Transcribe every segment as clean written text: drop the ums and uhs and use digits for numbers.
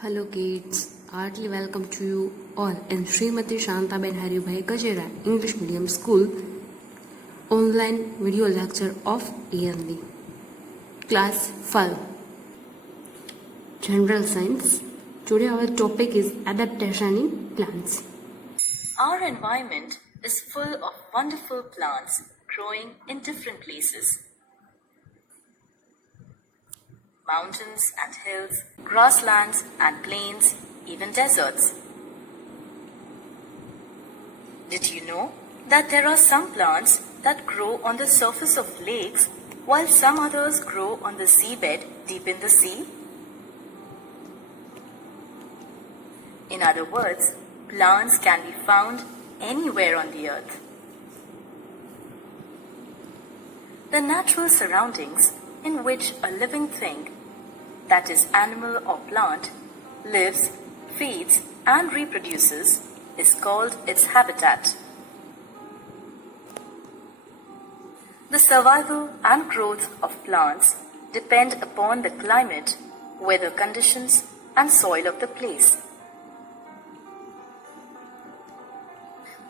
Hello kids, heartily welcome to you all in Srimati Shantaben Haribhai Gajera English Medium School online video lecture of ENV. Class 5 General Science. Today our topic is adaptation in plants. Our environment is full of wonderful plants growing in different places. Mountains and hills, grasslands and plains, even deserts. Did you know that there are some plants that grow on the surface of lakes while some others grow on the seabed deep in the sea? In other words, plants can be found anywhere on the earth. The natural surroundings in which a living thing, that is animal or plant, lives, feeds and reproduces is called its habitat. The survival and growth of plants depend upon the climate, weather conditions and soil of the place.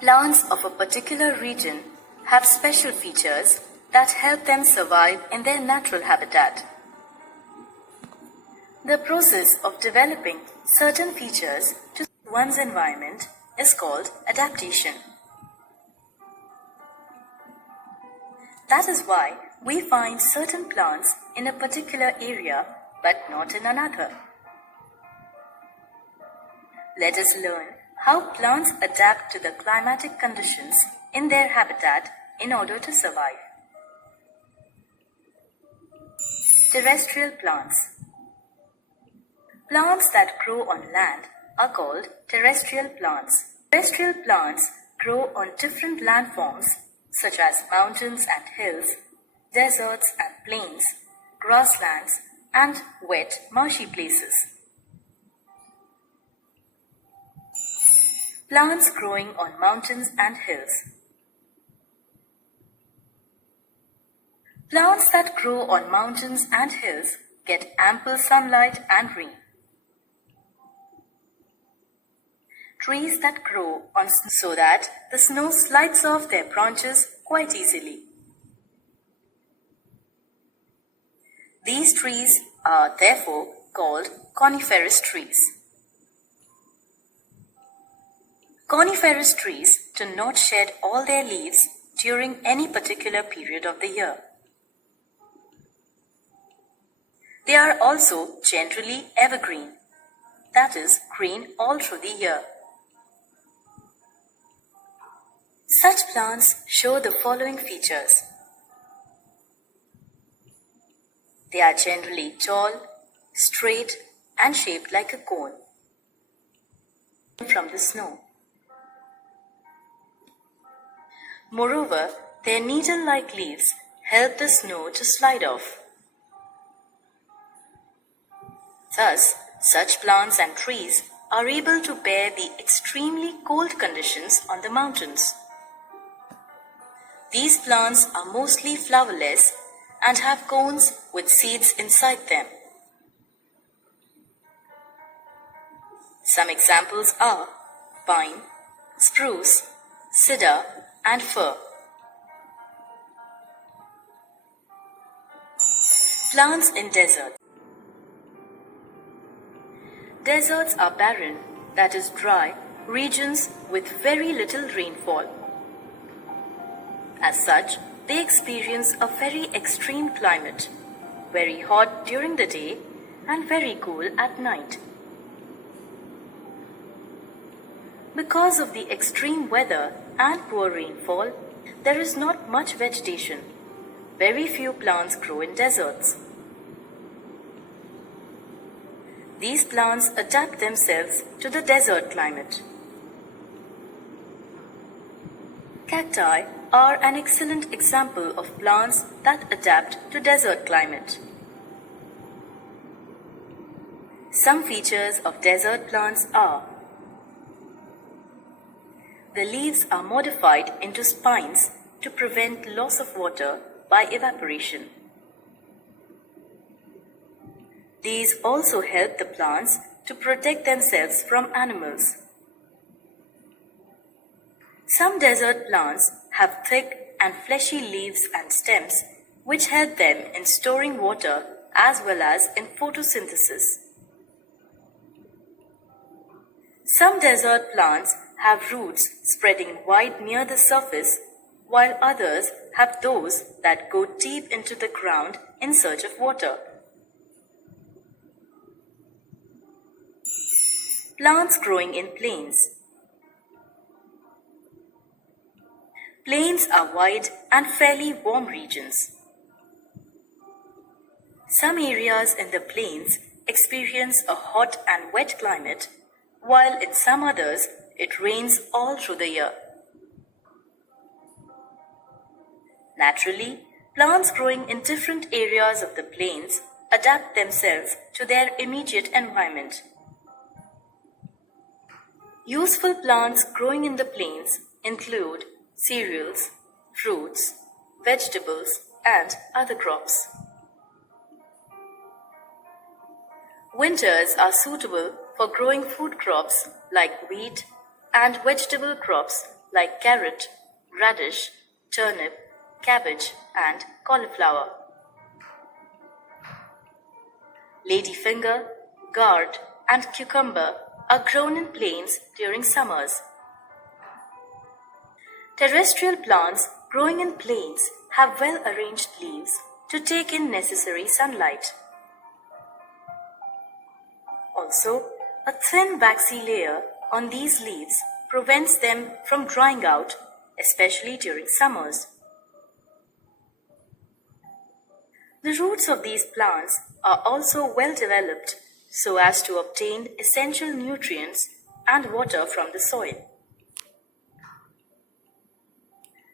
Plants of a particular region have special features that help them survive in their natural habitat. The process of developing certain features to one's environment is called adaptation. That is why we find certain plants in a particular area but not in another. Let us learn how plants adapt to the climatic conditions in their habitat in order to survive. Terrestrial plants. Plants that grow on land are called terrestrial plants. Terrestrial plants grow on different landforms such as mountains and hills, deserts and plains, grasslands, and wet, marshy places. Plants growing on mountains and hills. Plants that grow on mountains and hills get ample sunlight and rain. Trees that grow on snow so that the snow slides off their branches quite easily. These trees are therefore called coniferous trees. Coniferous trees do not shed all their leaves during any particular period of the year. They are also generally evergreen, that is, green all through the year. Such plants show the following features. They are generally tall, straight, and shaped like a cone from the snow. Moreover, their needle-like leaves help the snow to slide off. Thus, such plants and trees are able to bear the extremely cold conditions on the mountains. These plants are mostly flowerless and have cones with seeds inside them. Some examples are pine, spruce, cedar, and fir. Plants in desert. Deserts are barren, that is dry, regions with very little rainfall. As such, they experience a very extreme climate, very hot during the day and very cool at night. Because of the extreme weather and poor rainfall, there is not much vegetation. Very few plants grow in deserts. These plants adapt themselves to the desert climate. Cacti are an excellent example of plants that adapt to desert climate. Some features of desert plants are: the leaves are modified into spines to prevent loss of water by evaporation. These also help the plants to protect themselves from animals. Some desert plants have thick and fleshy leaves and stems which help them in storing water as well as in photosynthesis. Some desert plants have roots spreading wide near the surface, while others have those that go deep into the ground in search of water. Plants growing in plains. Plains are wide and fairly warm regions. Some areas in the plains experience a hot and wet climate, while in some others it rains all through the year. Naturally, plants growing in different areas of the plains adapt themselves to their immediate environment. Useful plants growing in the plains include cereals, fruits, vegetables, and other crops. Winters are suitable for growing food crops like wheat and vegetable crops like carrot, radish, turnip, cabbage, and cauliflower. Ladyfinger, gourd, and cucumber are grown in plains during summers. Terrestrial plants growing in plains have well-arranged leaves to take in necessary sunlight. Also, a thin waxy layer on these leaves prevents them from drying out, especially during summers. The roots of these plants are also well developed so as to obtain essential nutrients and water from the soil.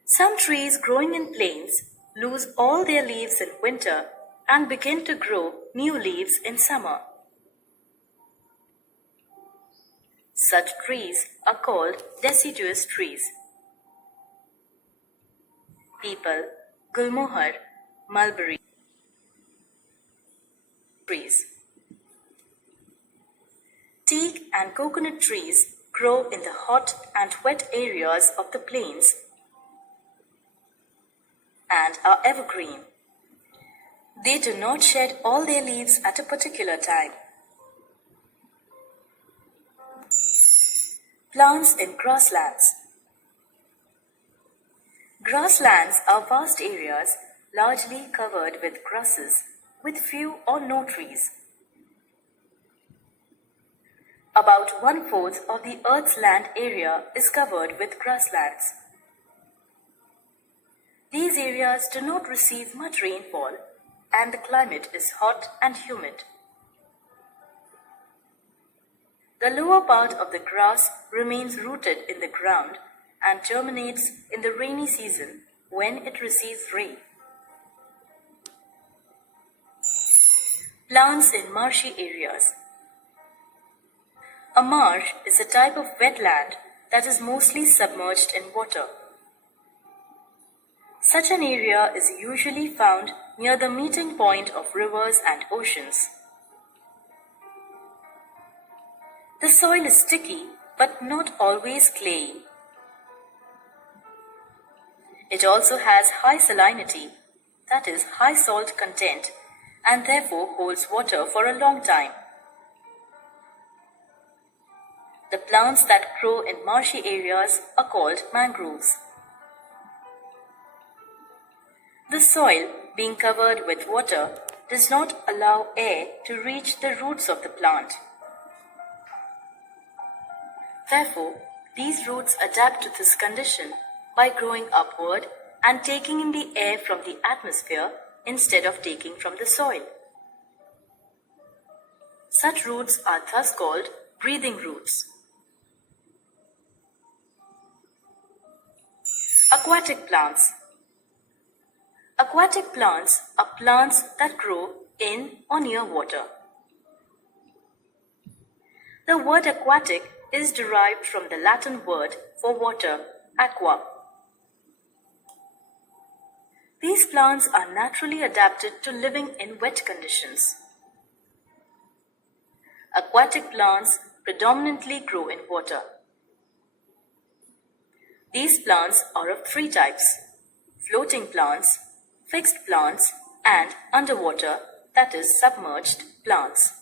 Some trees growing in plains lose all their leaves in winter and begin to grow new leaves in summer. Such trees are called deciduous trees. Peepal, gulmohar, mulberry trees. Teak and coconut trees grow in the hot and wet areas of the plains and are evergreen. They do not shed all their leaves at a particular time. Plants in grasslands. Grasslands are vast areas largely covered with grasses, with few or no trees. About 1/4 of the Earth's land area is covered with grasslands. These areas do not receive much rainfall, and the climate is hot and humid. The lower part of the grass remains rooted in the ground and germinates in the rainy season when it receives rain. Plants in marshy areas. A marsh is a type of wetland that is mostly submerged in water. Such an area is usually found near the meeting point of rivers and oceans. The soil is sticky but not always clayey. It also has high salinity, that is high salt content, and therefore holds water for a long time. The plants that grow in marshy areas are called mangroves. The soil, being covered with water, does not allow air to reach the roots of the plant. Therefore, these roots adapt to this condition by growing upward and taking in the air from the atmosphere instead of taking from the soil. Such roots are thus called breathing roots. Aquatic plants. Aquatic plants are plants that grow in or near water. The word aquatic is derived from the Latin word for water, aqua. These plants are naturally adapted to living in wet conditions. aquatic plants predominantly grow in water. These plants are of three types: floating plants, fixed plants, and underwater, that is, submerged plants.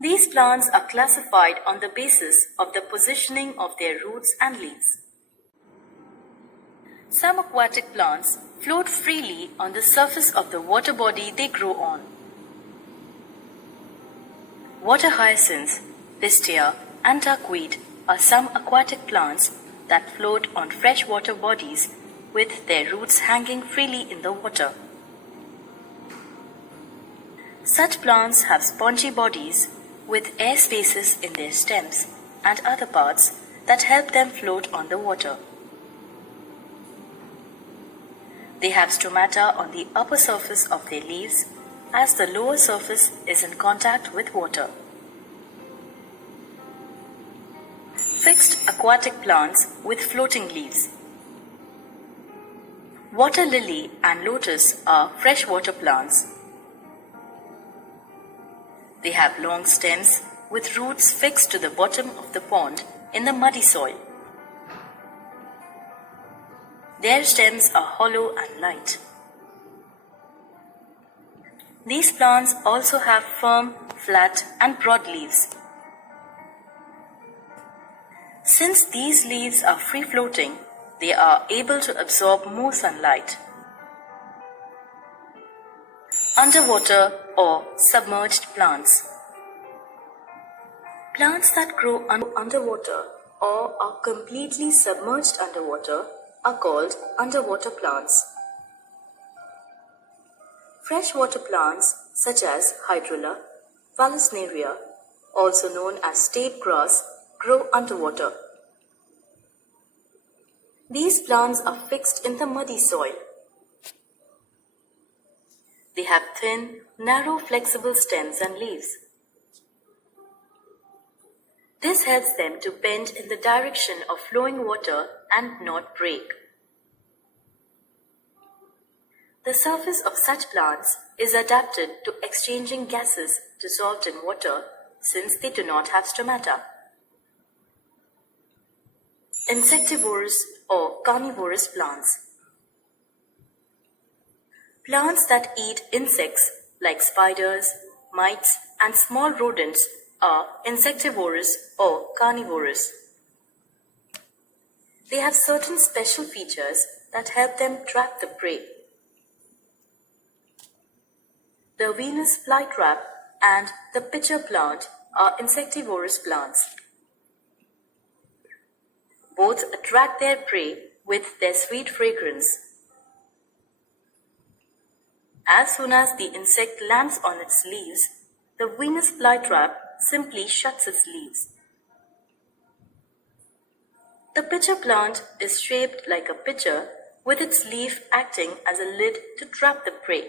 These plants are classified on the basis of the positioning of their roots and leaves. Some aquatic plants float freely on the surface of the water body they grow on. Water hyacinth, pistia, and duckweed are some aquatic plants that float on freshwater bodies with their roots hanging freely in the water. Such plants have spongy bodies with air spaces in their stems and other parts that help them float on the water. They have stomata on the upper surface of their leaves, as the lower surface is in contact with water. Fixed aquatic plants with floating leaves. Water lily and lotus are freshwater plants. They have long stems with roots fixed to the bottom of the pond in the muddy soil. Their stems are hollow and light. These plants also have firm, flat, and broad leaves. Since these leaves are free-floating, they are able to absorb more sunlight. Underwater or submerged plants. Plants that grow underwater or are completely submerged underwater are called underwater plants. Freshwater plants such as Hydrilla, Vallisneria, also known as state grass, grow underwater. These plants are fixed in the muddy soil. They have thin, narrow, flexible stems and leaves. This helps them to bend in the direction of flowing water and not break. The surface of such plants is adapted to exchanging gases dissolved in water since they do not have stomata. Insectivorous or carnivorous plants. Plants that eat insects like spiders, mites, and small rodents are insectivorous or carnivorous. They have certain special features that help them trap the prey. The Venus flytrap and the pitcher plant are insectivorous plants. Both attract their prey with their sweet fragrance. As soon as the insect lands on its leaves, the Venus flytrap simply shuts its leaves. The pitcher plant is shaped like a pitcher with its leaf acting as a lid to trap the prey.